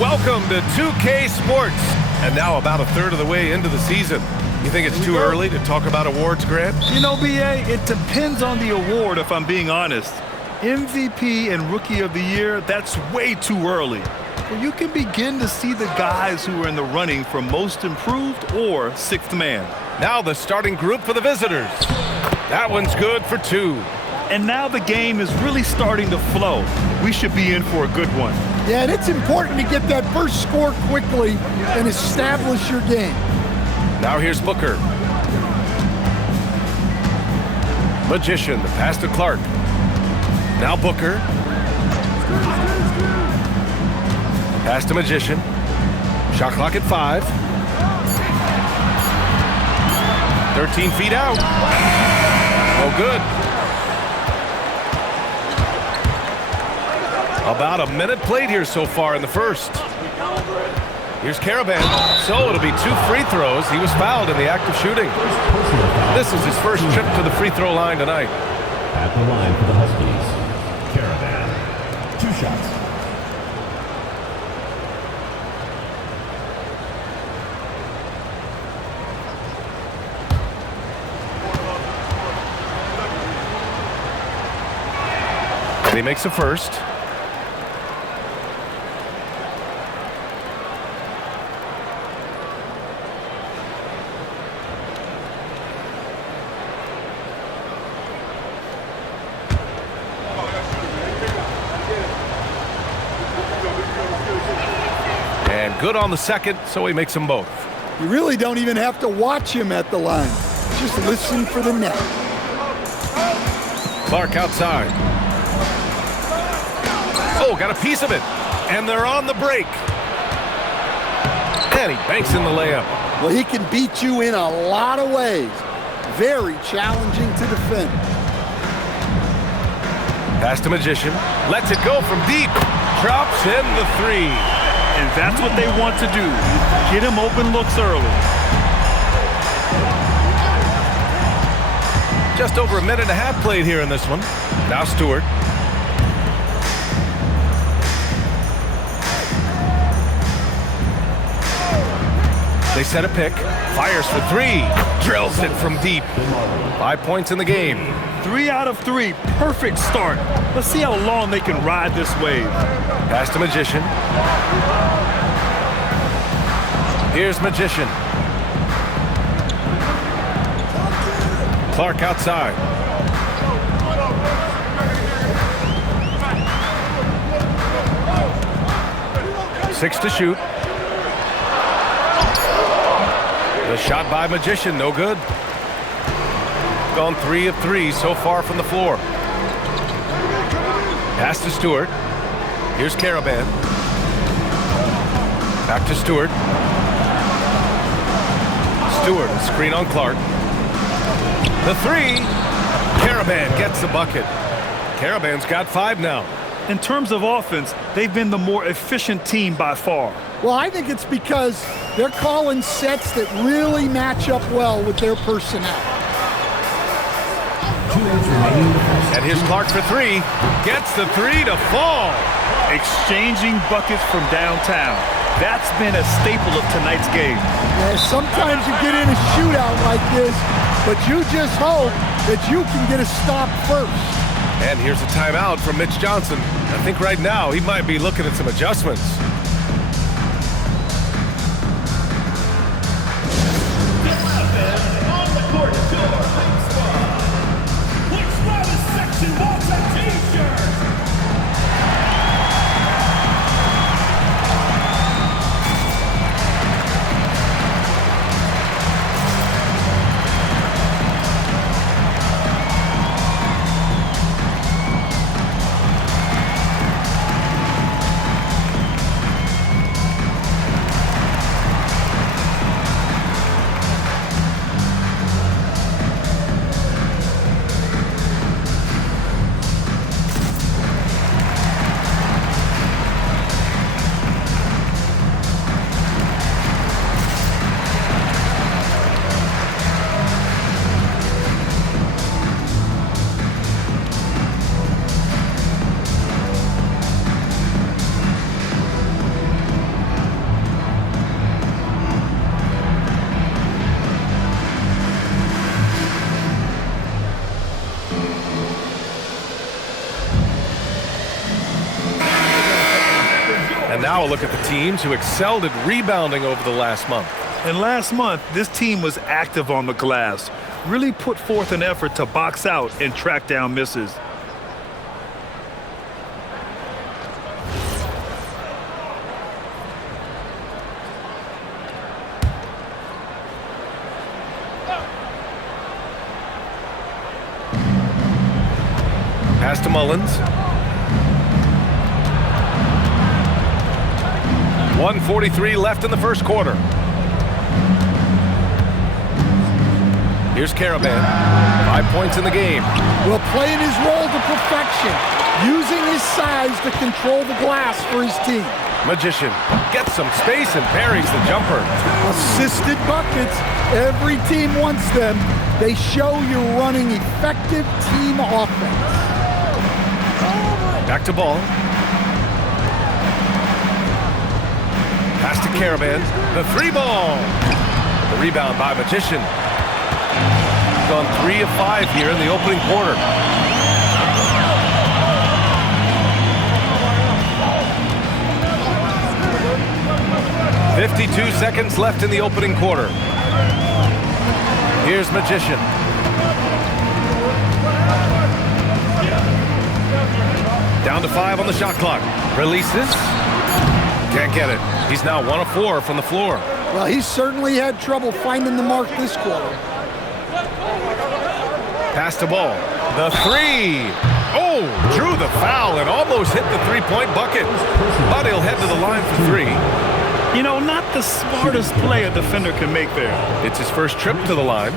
welcome to 2K Sports. And now about a third of the way into the season. You think it's too early to talk about awards, Grant? You know, B.A., it depends on the award, if I'm being honest. MVP and Rookie of the Year, that's way too early. Well, you can begin to see the guys who are in the running for Most Improved or Sixth Man. Now the starting group for the visitors. That one's good for 2. And now the game is really starting to flow. We should be in for a good one. Yeah, and it's important to get that first score quickly and establish your game. Now here's Booker. Magician, the pass to Clark. Now Booker. Pass to Magician. Shot clock at 5. 13 feet out. Oh, good. About a minute played here so far in the first. Here's Caravan. So it'll be 2 free throws. He was fouled in the act of shooting. This is his first trip to the free throw line tonight. At the line for the Huskies, Caravan. 2 shots. And he makes the first. And good on the second, so he makes them both. You really don't even have to watch him at the line. Just listen for the net. Clark outside. Oh, got a piece of it. And they're on the break. And he banks in the layup. Well, he can beat you in a lot of ways. Very challenging to defend. Pass to Magician. Lets it go from deep. Drops in the 3. And that's what they want to do. Get him open looks early. Just over a minute and a half played here in this one. Now Stewart. They set a pick. Fires for 3. Drills it from deep. 5 points in the game. 3 out of 3. Perfect start. Let's see how long they can ride this wave. Pass to Magician. Here's Magician. Clark outside. Six to shoot. The shot by Magician, no good. Gone 3 of 3 so far from the floor. Pass to Stewart. Here's Caravan. Back to Stewart. Stewart, screen on Clark. The 3. Caravan gets the bucket. Caravan's got 5 now. In terms of offense, they've been the more efficient team by far. Well, I think it's because they're calling sets that really match up well with their personnel. And here's Clark for 3. Gets the 3 to fall. Exchanging buckets from downtown. That's been a staple of tonight's game. Yeah, sometimes you get in a shootout like this, but you just hope that you can get a stop first. And here's a timeout from Mitch Johnson. I think right now he might be looking at some adjustments. And now a look at the teams who excelled at rebounding over the last month. And last month, this team was active on the glass, really put forth an effort to box out and track down misses. Pass to Mullins. 1:43 left in the first quarter. Here's Caravan. 5 points in the game. Well, playing his role to perfection, using his size to control the glass for his team. Magician gets some space and parries the jumper. Assisted buckets. Every team wants them. They show you're running effective team offense. Back to Ball. Pass to Caravan. The 3-ball. The rebound by Magician. Gone 3 of 5 here in the opening quarter. .52 seconds left in the opening quarter. Here's Magician. Down to 5 on the shot clock. Releases. Can't get it. He's now 1 of 4 from the floor. Well, he certainly had trouble finding the mark this quarter. Pass to Ball. The 3. Oh, drew the foul and almost hit the 3-point bucket. But he'll head to the line for 3. You know, not the smartest play a defender can make there. It's his first trip to the line.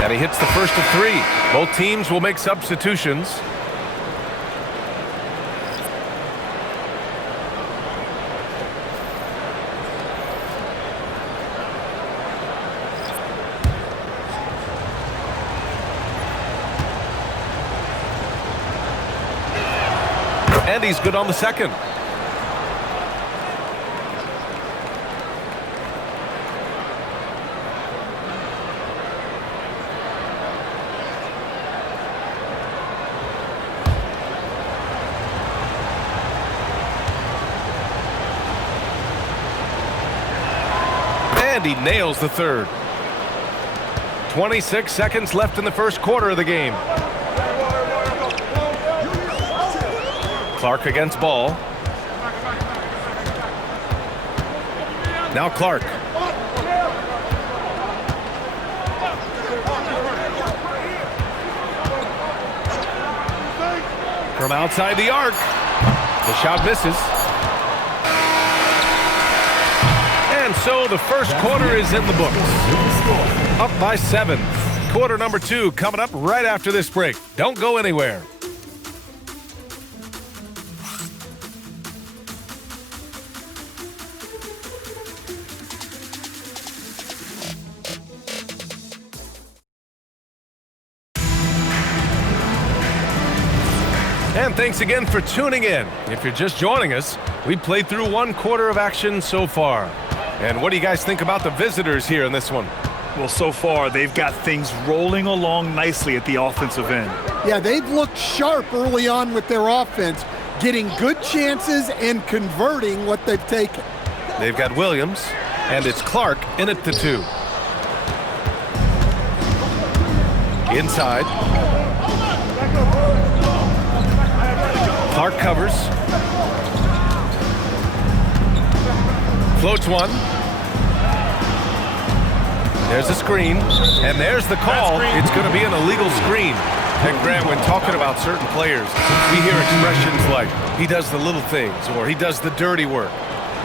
And he hits the first of 3. Both teams will make substitutions. And he's good on the second. And he nails the third. 26 seconds left in the first quarter of the game. Clark against Ball. Now Clark. From outside the arc. The shot misses. And so the first quarter is in the books. Up by 7. Quarter number 2 coming up right after this break. Don't go anywhere. And thanks again for tuning in. If you're just joining us, we played through 1 quarter of action so far. And what do you guys think about the visitors here in this one? Well, so far, they've got things rolling along nicely at the offensive end. Yeah, they've looked sharp early on with their offense, getting good chances and converting what they've taken. They've got Williams, and it's Clark in at the 2. Inside. Clark covers. Floats one. There's a screen, and there's the call. It's going to be an illegal screen. And Grant, when talking about certain players, we hear expressions like, he does the little things, or he does the dirty work.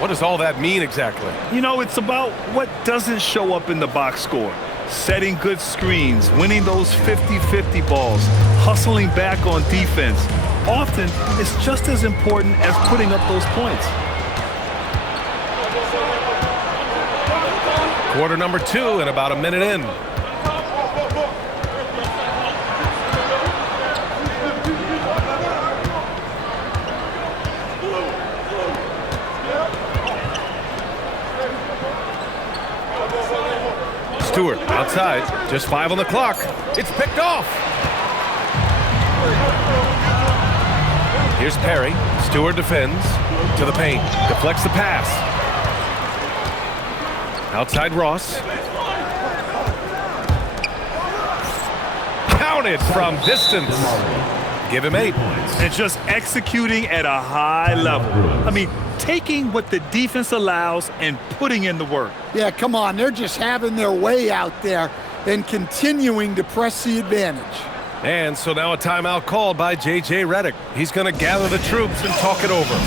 What does all that mean exactly? You know, it's about what doesn't show up in the box score. Setting good screens, winning those 50-50 balls, hustling back on defense. Often, it's just as important as putting up those points. Quarter number 2 and about a minute in. Stewart outside, just 5 on the clock. It's picked off. Here's Perry. Stewart defends to the paint, deflects the pass. Outside Ross. Counted from distance. Give him 8. And just executing at a high level. I mean, taking what the defense allows and putting in the work. Yeah, come on. They're just having their way out there and continuing to press the advantage. And so now a timeout called by J.J. Redick. He's going to gather the troops and talk it over.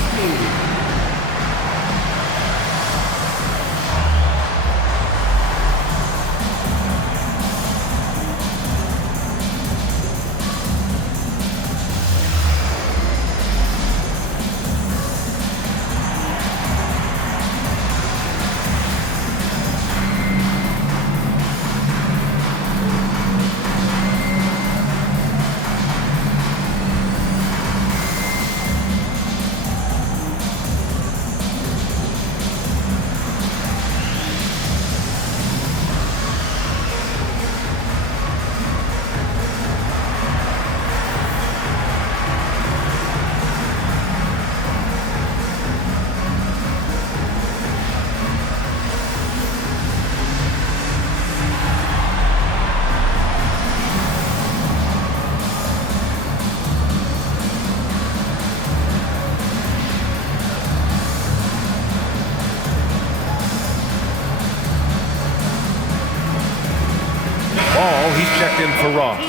He's checked in for Ross.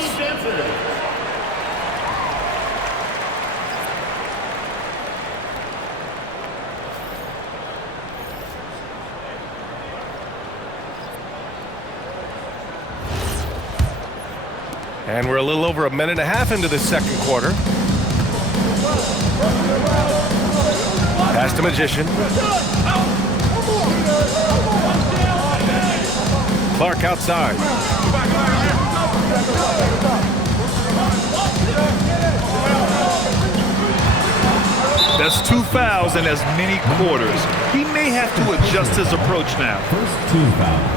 And we're a little over a minute and a half into the second quarter. Pass to Magician. Clark outside. That's 2 fouls in as many quarters. He may have to adjust his approach now. First 2 fouls.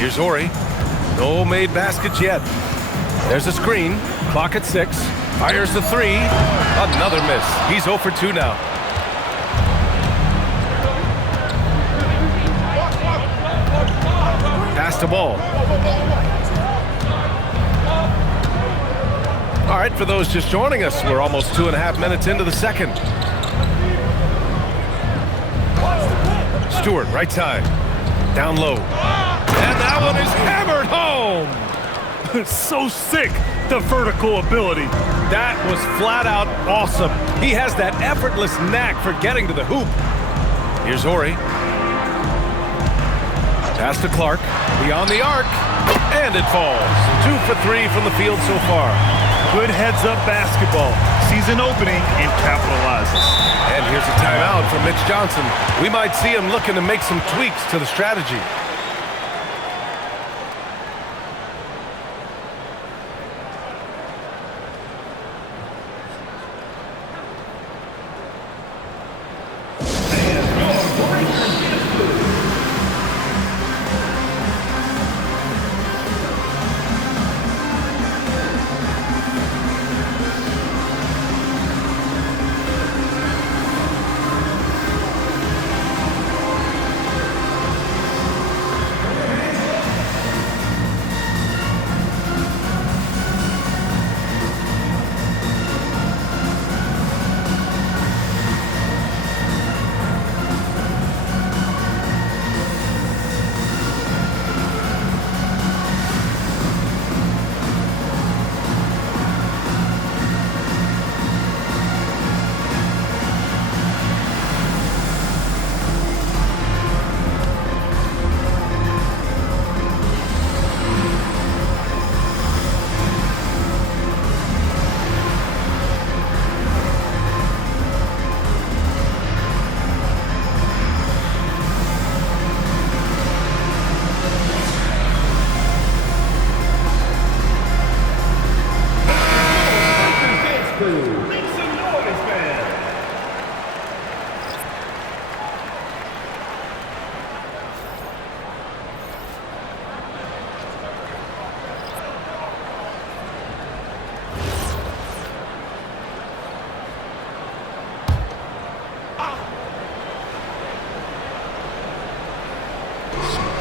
Here's Horry. No made baskets yet. There's a screen. Clock at 6. Fires the 3. Another miss. He's 0 for 2 now. Pass the ball. All right, for those just joining us, we're almost 2.5 minutes into the second. Stewart, right side. Down low. And that one is hammered home. So sick, the vertical ability. That was flat out awesome. He has that effortless knack for getting to the hoop. Here's Horry. Pass to Clark. Beyond the arc. And it falls. 2 for 3 from the field so far. Good heads-up basketball. Sees an opening and capitalizes. And here's a timeout from Mitch Johnson. We might see him looking to make some tweaks to the strategy.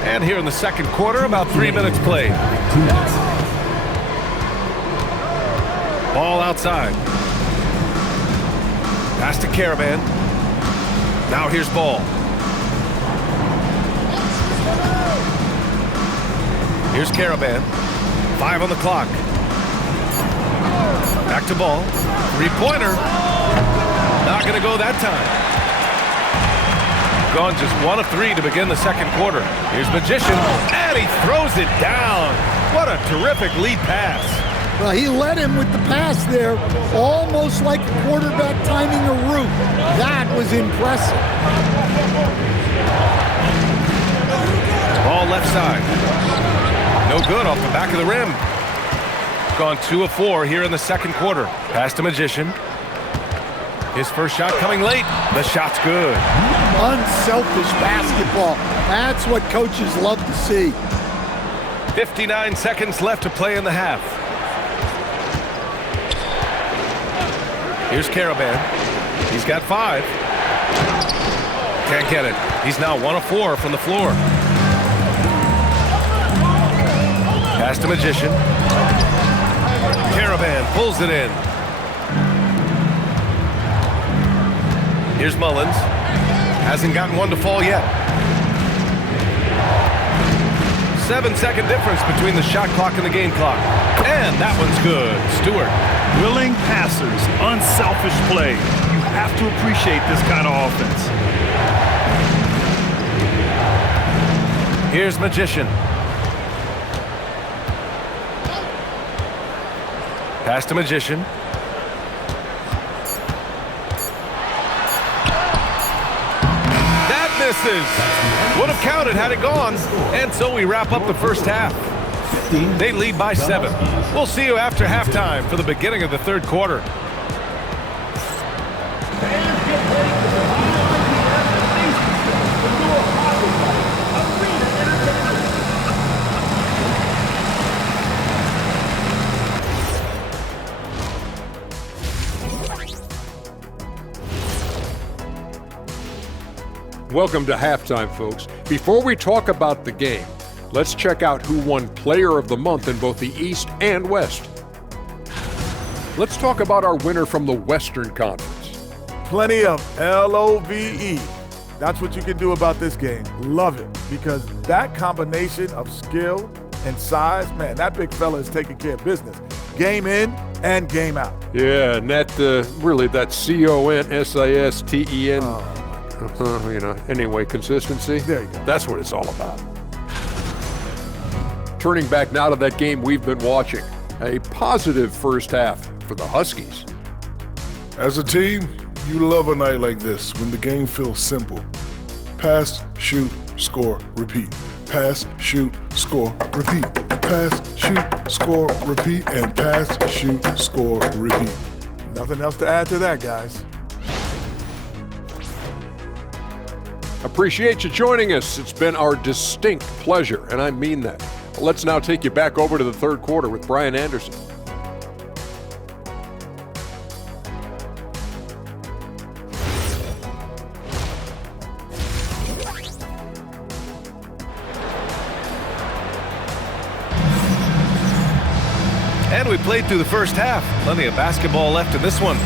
And here in the second quarter, about 3 minutes played. Ball outside. Pass to Caravan. Now here's Ball. Here's Caravan. 5 on the clock. Back to Ball. Three-pointer. Not going to go that time. Gone just 1 of 3 to begin the second quarter. Here's Magician, and he throws it down. What a terrific lead pass. Well, he led him with the pass there, almost like a quarterback timing a route. That was impressive. Ball left side. No good off the back of the rim. Gone 2 of 4 here in the second quarter. Pass to Magician. His first shot coming late. The shot's good. Unselfish basketball. That's what coaches love to see. 59 seconds left to play in the half. Here's Caravan. He's got 5. Can't get it. He's now 1 of 4 from the floor. Pass to Magician. Caravan pulls it in. Here's Mullins. Hasn't gotten one to fall yet. 7-second difference between the shot clock and the game clock. And that one's good. Stewart. Willing passers, unselfish play. You have to appreciate this kind of offense. Here's Magician. Pass to Magician. That misses. Would have counted had it gone. And so we wrap up the first half. They lead by 7. We'll see you after halftime for the beginning of the third quarter. Welcome to halftime, folks. Before we talk about the game, let's check out who won Player of the Month in both the East and West. Let's talk about our winner from the Western Conference. Plenty of LOVE. That's what you can do about this game. Love it, because that combination of skill and size, man, that big fella is taking care of business. Game in and game out. Yeah, and that really that CONSISTEN. Anyway, consistency. There you go. That's what it's all about. Turning back now to that game we've been watching. A positive first half for the Huskies. As a team, you love a night like this when the game feels simple. Pass, shoot, score, repeat. Pass, shoot, score, repeat. Pass, shoot, score, repeat, and pass, shoot, score, repeat. Nothing else to add to that, guys. Appreciate you joining us. It's been our distinct pleasure, and I mean that. Let's now take you back over to the third quarter with Brian Anderson. And we played through the first half. Plenty of basketball left in this one.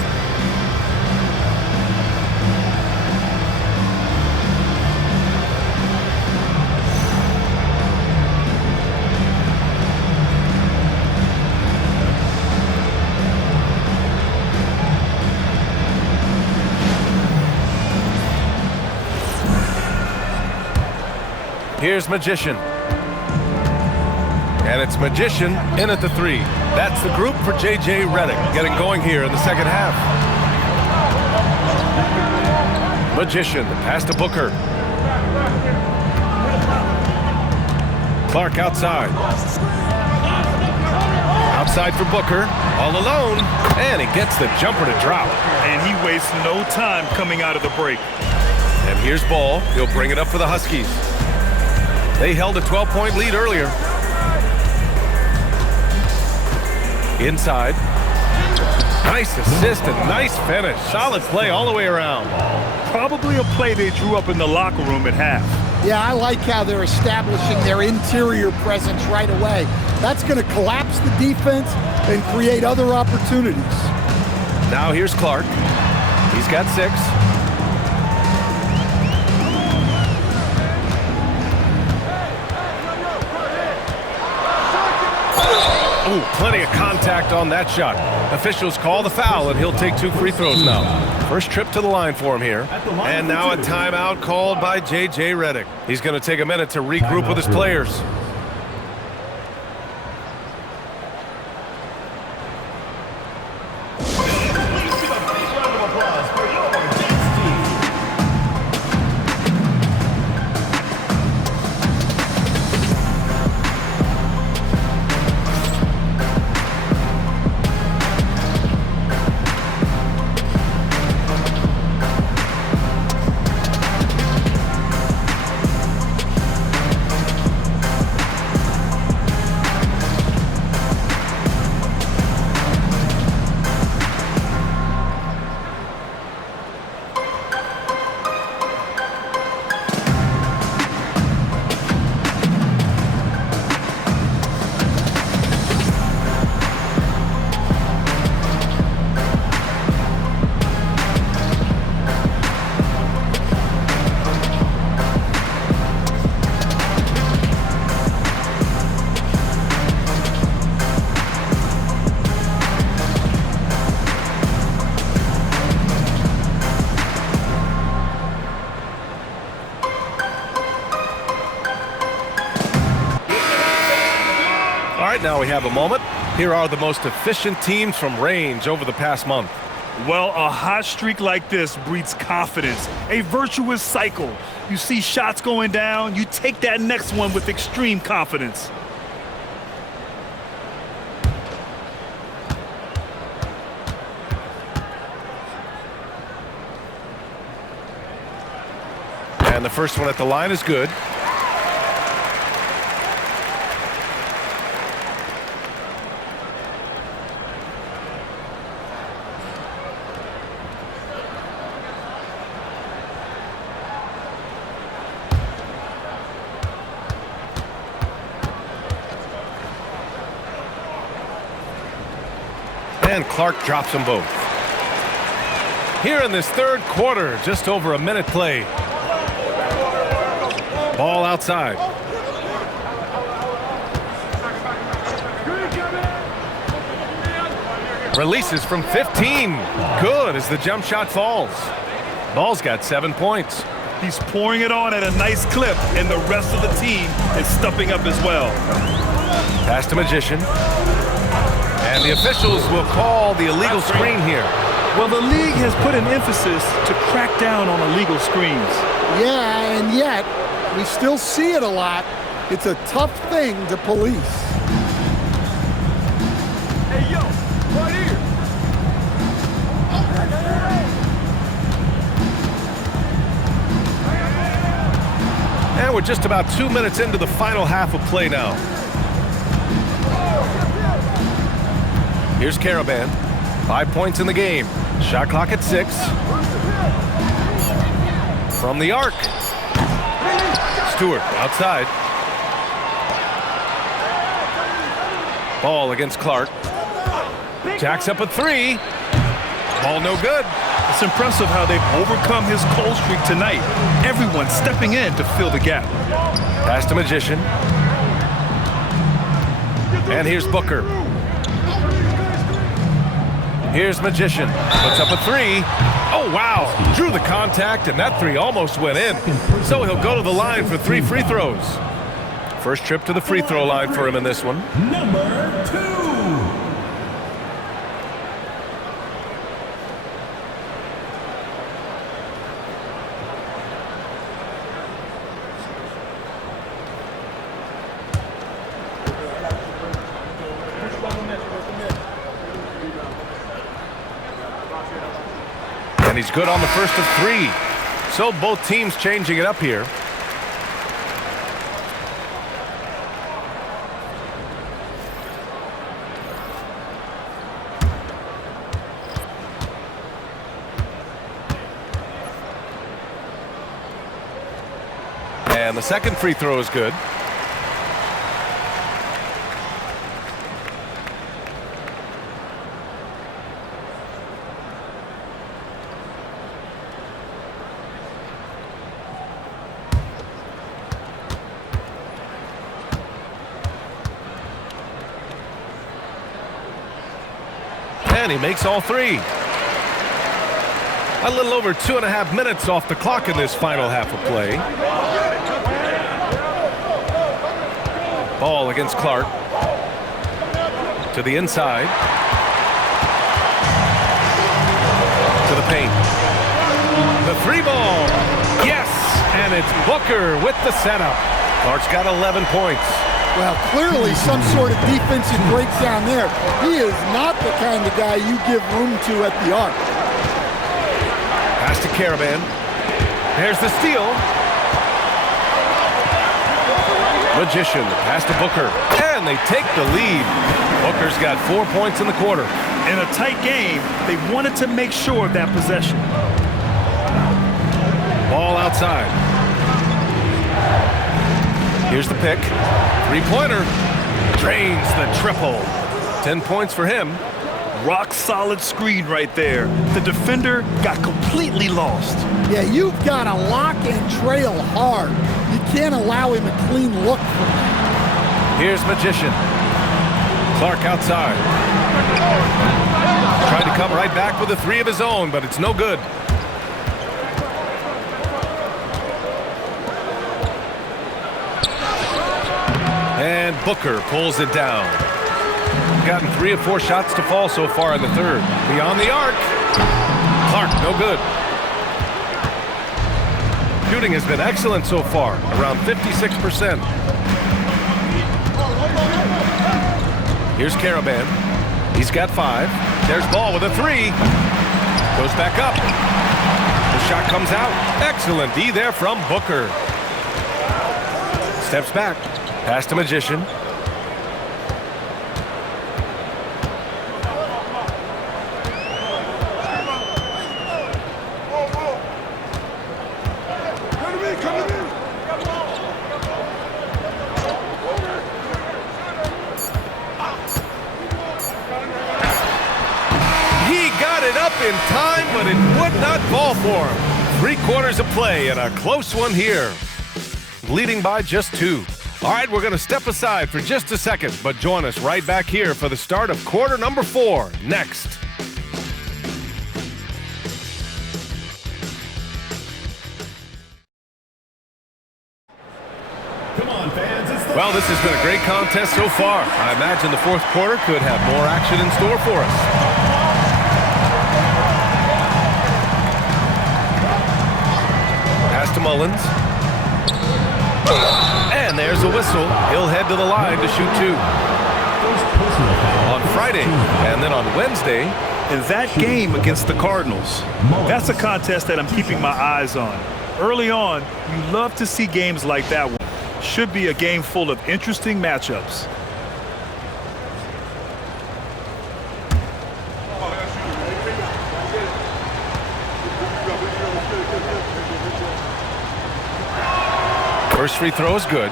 Here's Magician. And it's Magician in at the 3. That's the group for J.J. Redick getting going here in the second half. Magician, the pass to Booker. Clark outside. Outside for Booker, all alone, and he gets the jumper to drop. And he wastes no time coming out of the break. And here's Ball. He'll bring it up for the Huskies. They held a 12-point lead earlier. Inside. Nice assist and nice finish. Solid play all the way around. Probably a play they drew up in the locker room at half. Yeah, I like how they're establishing their interior presence right away. That's going to collapse the defense and create other opportunities. Now here's Clark. He's got 6. Ooh, plenty of contact on that shot. Officials call the foul, and he'll take 2 free throws now. First trip to the line for him here. And now a timeout called by J.J. Redick. He's going to take a minute to regroup with his players. Now we have a moment. Here are the most efficient teams from range over the past month. Well, a hot streak like this breeds confidence, a virtuous cycle. You see shots going down, you take that next one with extreme confidence. And the first one at the line is good. And Clark drops them both. Here in this third quarter, just over a minute play. Ball outside. Releases from 15. Good as the jump shot falls. Ball's got 7 points. He's pouring it on at a nice clip, and the rest of the team is stepping up as well. Pass to Magician. And the officials will call the illegal screen here. Well, the league has put an emphasis to crack down on illegal screens. Yeah, and yet we still see it a lot. It's a tough thing to police. Hey, yo, right here. And we're just about 2 minutes into the final half of play now. Here's Caravan. 5 points in the game. Shot clock at 6. From the arc. Stewart outside. Ball against Clark. Jacks up a 3. Ball no good. It's impressive how they've overcome his cold streak tonight. Everyone stepping in to fill the gap. Pass to Magician. And here's Booker. Here's Magician. Puts up a 3. Oh, wow. Drew the contact, and that 3 almost went in. So he'll go to the line for 3 free throws. First trip to the free throw line for him in this one. Number 2. And he's good on the first of 3. So both teams changing it up here. And the second free throw is good. And he makes all three. A little over 2.5 minutes off the clock in this final half of play. Ball against Clark. To the inside. To the paint. The three ball. Yes! And it's Booker with the setup. Clark's got 11 points. Well, clearly some sort of defensive breakdown there. He is not the kind of guy you give room to at the arc. Pass to Caravan. There's the steal. Magician, pass to Booker. And they take the lead. Booker's got 4 points in the quarter. In a tight game, they wanted to make sure of that possession. Ball outside. Here's the pick. Three-pointer. Drains the triple. 10 points for him. Rock solid screen right there. The defender got completely lost. Yeah, you've got to lock and trail hard. You can't allow him a clean look from that. Here's Magician. Clark outside. Tried to come right back with a three of his own, but it's no good. And Booker pulls it down. Gotten 3 of 4 shots to fall so far in the third. Beyond the arc. Clark, no good. Shooting has been excellent so far, around 56%. Here's Caravan. He's got 5. There's Ball with a 3. Goes back up. The shot comes out. Excellent D there from Booker. Steps back. Pass to Magician. In time, but it would not fall for him. 3 quarters of play and a close one here. Leading by just 2. All right, we're going to step aside for just a second, but join us right back here for the start of quarter number 4 next. Come on, fans. Well, this has been a great contest so far. I imagine the fourth quarter could have more action in store for us. Pass to Mullins. And there's a whistle. He'll head to the line to shoot 2. On Friday and then on Wednesday. In that game against the Cardinals, that's a contest that I'm keeping my eyes on. Early on, you love to see games like that one. Should be a game full of interesting matchups. First free throw is good.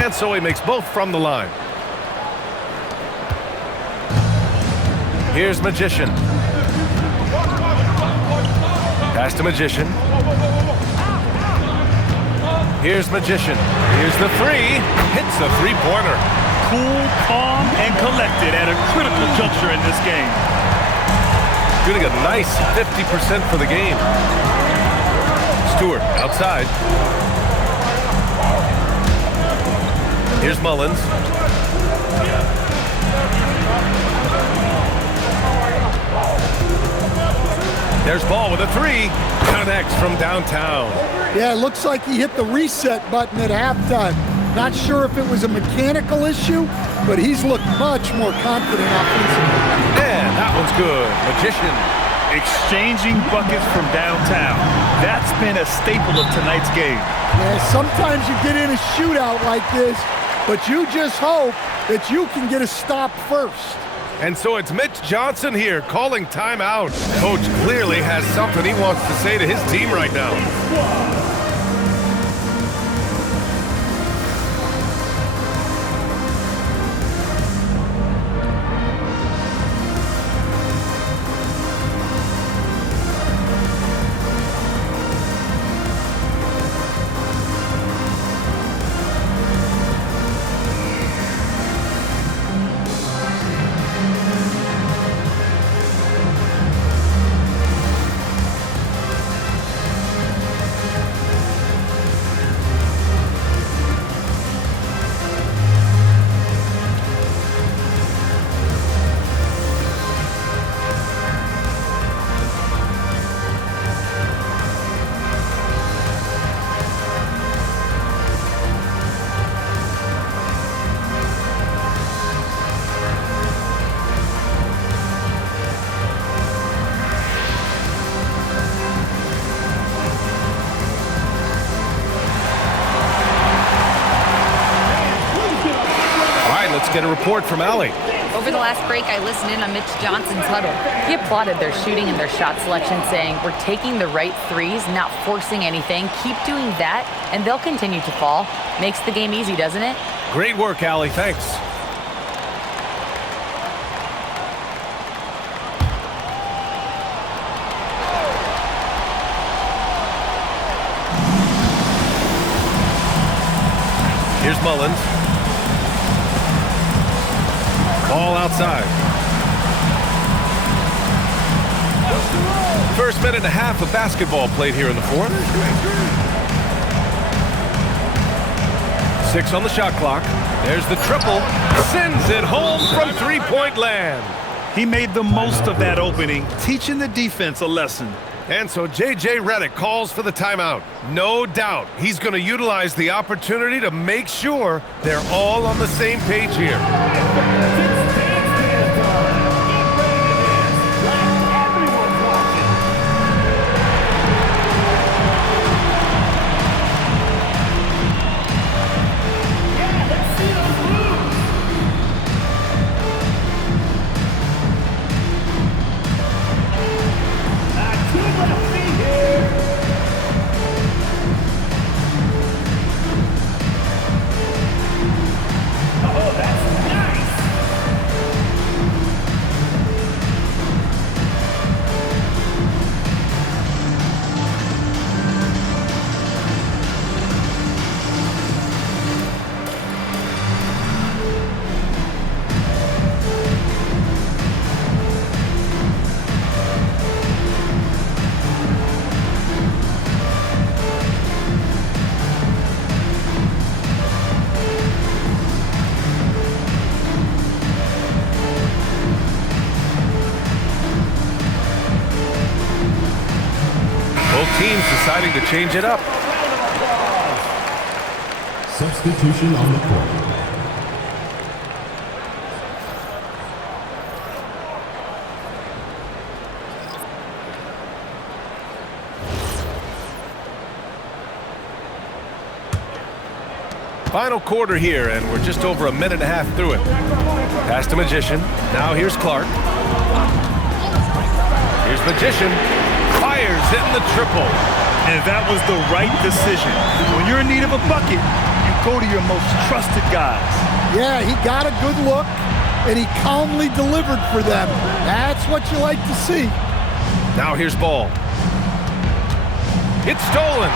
And so he makes both from the line. Here's Magician. Pass to Magician. Here's Magician. Here's the 3. Hits the three-pointer. Cool, calm, and collected at a critical juncture in this game. Shooting a nice 50% for the game. Stewart outside. Here's Mullins. There's Ball with a 3. Connects from downtown. Yeah, it looks like he hit the reset button at halftime. Not sure if it was a mechanical issue, but he's looked much more confident offensively. And that one's good. Magician. exchanging buckets from downtown. That's been a staple of tonight's game. Yeah, sometimes you get in a shootout like this, but you just hope that you can get a stop first. And so it's Mitch Johnson here calling timeout. Coach clearly has something he wants to say to his team right now. Get a report from Allie. Over the last break, I listened in on Mitch Johnson's huddle. He applauded their shooting and their shot selection, saying, "We're taking the right threes, not forcing anything. Keep doing that, and they'll continue to fall." Makes the game easy, doesn't it? Great work, Allie. Thanks. Here's Mullins. Ball outside. First minute and a half of basketball played here in the fourth. 6 on the shot clock. There's the triple. Sends it home from three-point land. He made the most of that opening, teaching the defense a lesson. And so J.J. Redick calls for the timeout. No doubt he's going to utilize the opportunity to make sure they're all on the same page here. Teams deciding to change it up. Substitution on the court. Final quarter here, and we're just over a minute and a half through it. Pass to Magician. Now here's Clark. Here's Magician. Fires hitting the triple. And that was the right decision. When you're in need of a bucket, you go to your most trusted guys. Yeah, he got a good look, and he calmly delivered for them. That's what you like to see. Now here's Ball. It's stolen.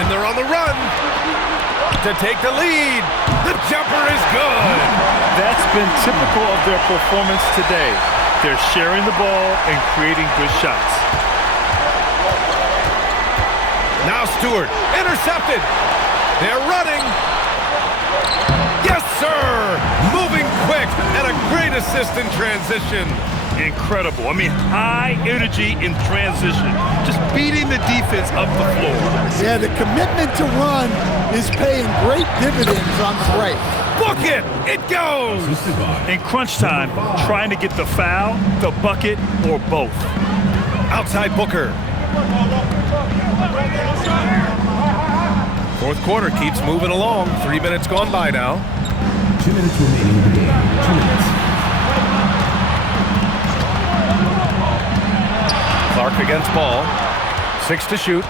And they're on the run to take the lead. The jumper is good. That's been typical of their performance today. They're sharing the ball and creating good shots. Now Stewart, intercepted. They're running. Yes, sir. Moving quick and a great assist in transition. Incredible. I mean, high energy in transition. Just beating the defense up the floor. Yeah, the commitment to run is paying great dividends on the break. Book it! It goes! In crunch time, trying to get the foul, the bucket, or both. Outside Booker. Fourth quarter keeps moving along. 3 minutes gone by now. 2 minutes remaining in the game. 2 minutes. Clark against Ball. 6 to shoot.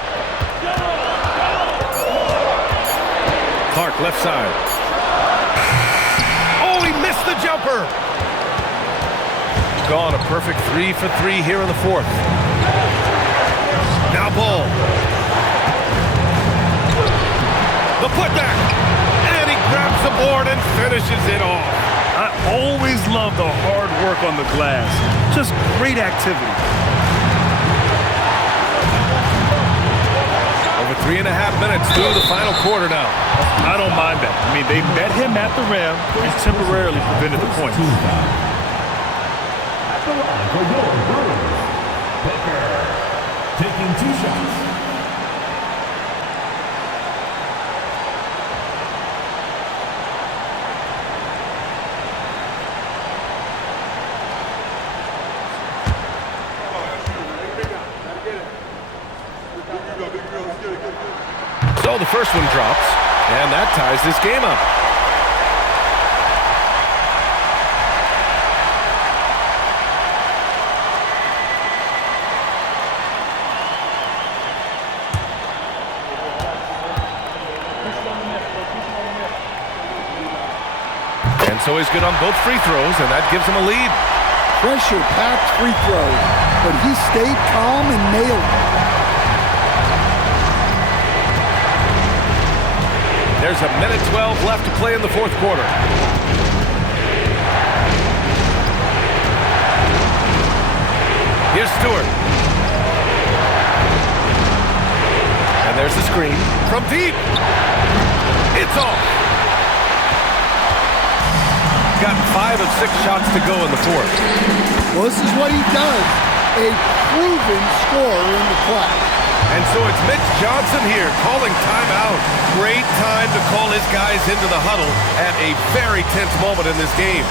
Clark left side. Oh, he missed the jumper. Gone a perfect 3 for 3 here in the fourth. Now Ball. The putback. And he grabs the board and finishes it off. I always love the hard work on the glass. Just great activity. Over 3.5 minutes through the final quarter now. I don't mind that. I mean, they met him at the rim and temporarily prevented the points. At the line for your Brewers, Booker taking 2 shots. So the first one drops, and that ties this game up. And so he's good on both free throws, and that gives him a lead. Pressure-packed free throws, but he stayed calm and nailed it. There's a minute 12 left to play in the fourth quarter. Here's Stewart. And there's the screen from deep. It's off. Got 5 of 6 shots to go in the fourth. Well, this is what he does. A proven scorer in the class. And so it's Mitch Johnson here calling timeout. Great time to call his guys into the huddle at a very tense moment in this game.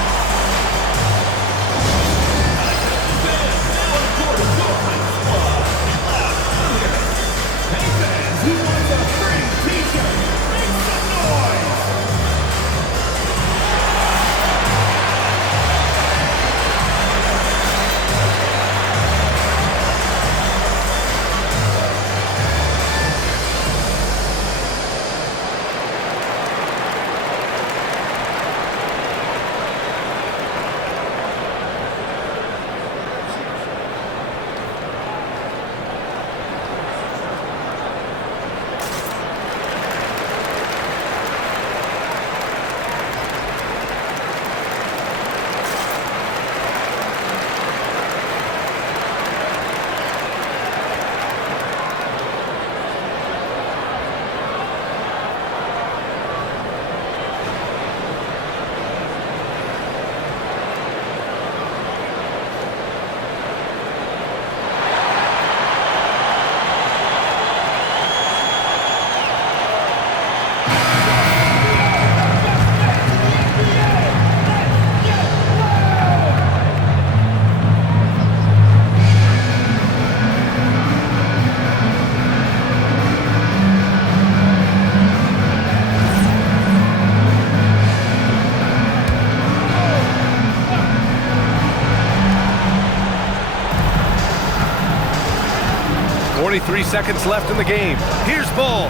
.3 seconds left in the game. Here's Ball.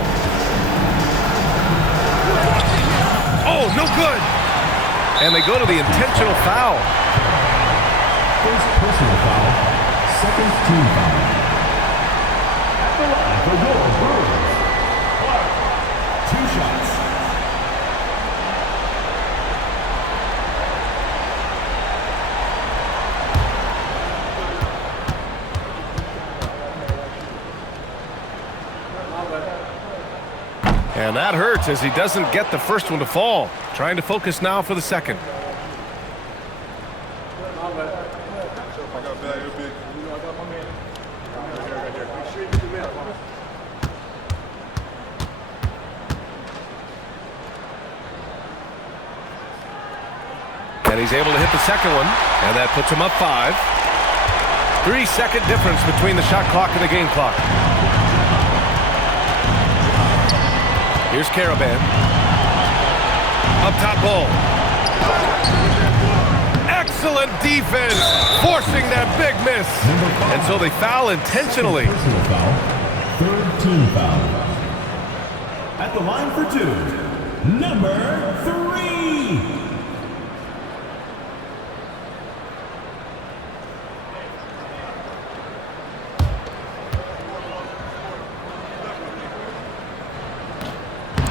Oh, no good. And they go to the intentional foul. First personal foul, second team foul. At the line for your Brewers, Clark, 2 shots. And that hurts as he doesn't get the first one to fall. Trying to focus now for the second. And he's able to hit the second one, and that puts him up 5. 3-second difference between the shot clock and the game clock. Here's Karaban. Up top ball. Excellent defense, forcing that big miss. And so they foul intentionally. Personal foul. Third team foul. At the line for 2, number 3.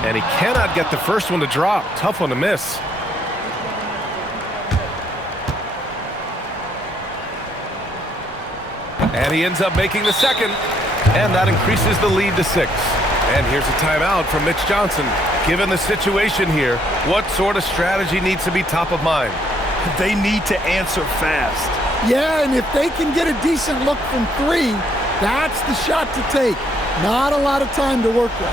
And he cannot get the first one to drop. Tough one to miss. And he ends up making the second. And that increases the lead to 6. And here's a timeout from Mitch Johnson. Given the situation here, what sort of strategy needs to be top of mind? They need to answer fast. Yeah, and if they can get a decent look from 3, that's the shot to take. Not a lot of time to work with.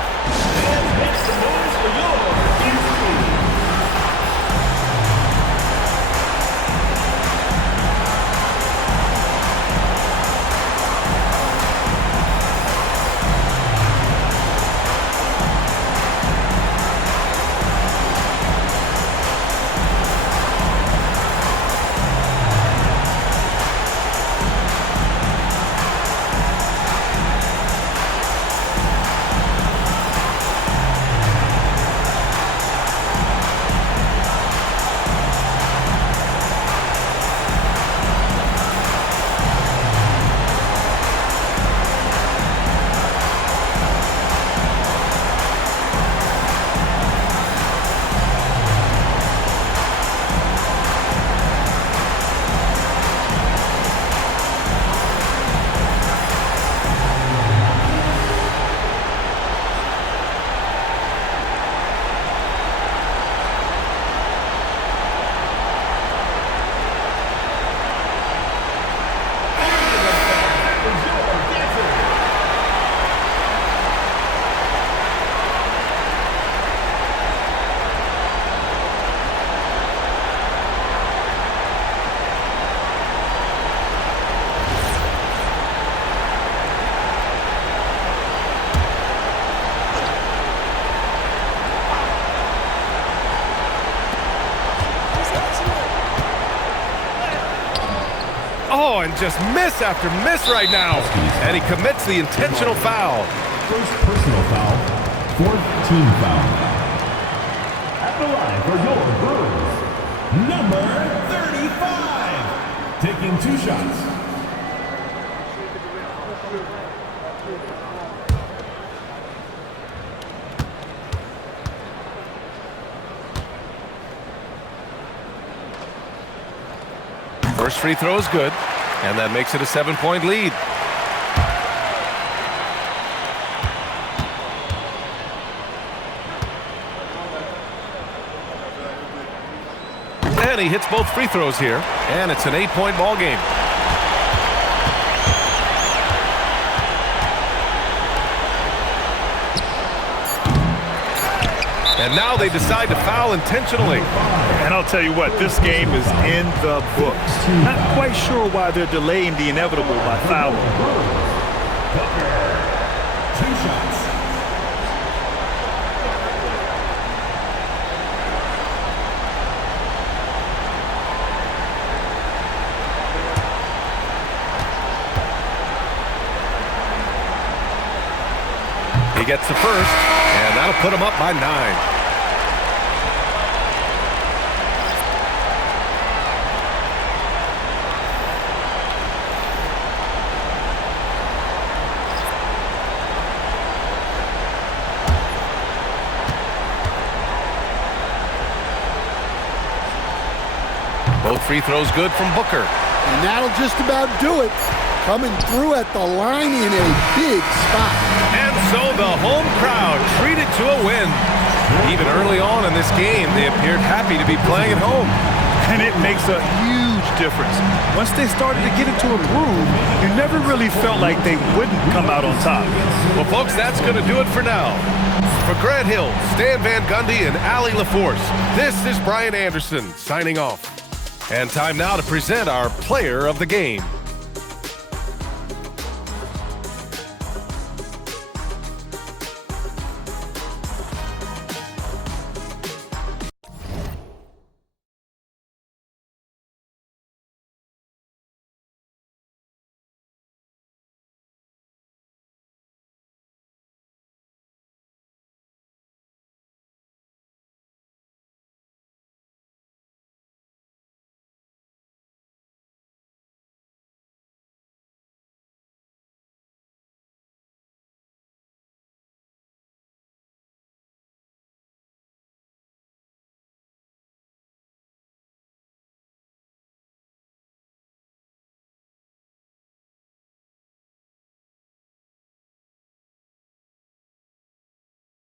Oh, and just miss after miss right now. And he commits the intentional foul. First personal foul. Fourth team foul. At the line for your Brewers, number 35. Taking 2 shots. First free throw is good, and that makes it a 7-point lead. And he hits both free throws here, and it's an 8-point ball game. And now they decide to foul intentionally. And I'll tell you what, this game is in the books. Not quite sure why they're delaying the inevitable by fouling. 2 shots. He gets the first, and that'll put him up by 9. Both free throws good from Booker. And that'll just about do it. Coming through at the line in a big spot. And so the home crowd treated to a win. Even early on in this game, they appeared happy to be playing at home. And it makes a huge difference. Once they started to get into a groove, you never really felt like they wouldn't come out on top. Well, folks, that's going to do it for now. For Grant Hill, Stan Van Gundy, and Allie LaForce, this is Brian Anderson signing off. And time now to present our player of the game.